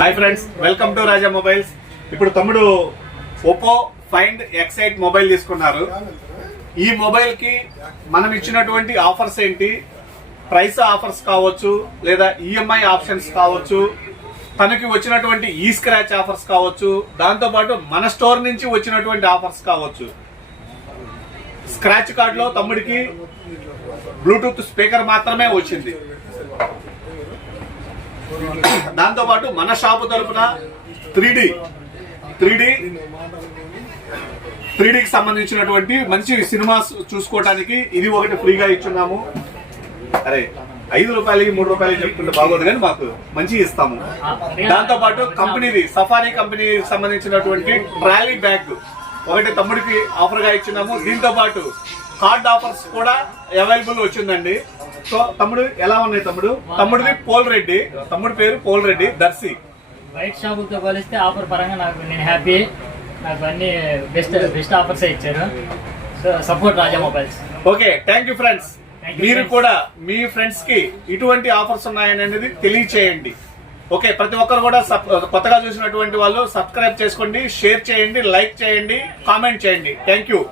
Hi friends, welcome to Raja mobiles. ఇప్పుడు తమ్ముడు Oppo find X8 mobile తీసుకున్నారు. ఈ మొబైల్ కి మనం ఇచ్చినటువంటి ఆఫర్స్ ఏంటి, ప్రైస్ ఆఫర్స్ కావచ్చు, లేదా ఈఎంఐ ఆప్షన్స్ కావచ్చు, తనకి వచ్చినటువంటి ఈ స్క్రాచ్ ఆఫర్స్ కావచ్చు, దాంతోపాటు మన స్టోర్ నుంచి వచ్చినటువంటి ఆఫర్స్ కావచ్చు. స్క్రాచ్ కార్డ్ లో తమ్ముడికి బ్లూటూత్ స్పీకర్ మాత్రమే వచ్చింది. దాంతో పాటు మన షాపు తరపున 3Dకి సంబంధించినటువంటి మంచి సినిమాస్ చూసుకోవడానికి ఇది ఒకటి ఫ్రీగా ఇచ్చున్నాము. అరే 5 రూపాయలకి 3 రూపాయలకి చెప్పుకుంటే బాగోదు, కానీ మాకు మంచి ఇస్తాము. దాంతో పాటు కంపెనీది సఫారీ కంపెనీకి సంబంధించినటువంటి ట్రాలీ బ్యాగ్ ఒకటి తమ్ముడికి ఆఫర్ గా ఇచ్చినాము. దీంతో పాటు కార్డ్ ఆఫర్స్ కూడా అవైలబుల్ వచ్చిందండి. సో తమ్ముడు ఎలా ఉన్నాయి? తమ్ముడిది పోల్ రెడ్డి, తమ్ముడి పేరు పోల్ రెడ్డి, దర్శి. బయట షాపులతో పోలిస్తే ఆఫర్ పరంగా నేను హ్యాపీ. నాకు అన్ని బెస్ట్ ఆఫర్స్ ఇచ్చారు. So support Raja mobiles. Okay, thank you friends. మీరు కూడా మీ ఫ్రెండ్స్ కి ఇటువంటి ఆఫర్స్ ఉన్నాయనేది తెలియచేయండి. ఓకే, ప్రతి ఒక్కరు కూడా కొత్తగా చూసినటువంటి వాళ్ళు సబ్స్క్రైబ్ చేసుకోండి, షేర్ చేయండి, లైక్ చేయండి, కామెంట్ చేయండి. Thank you.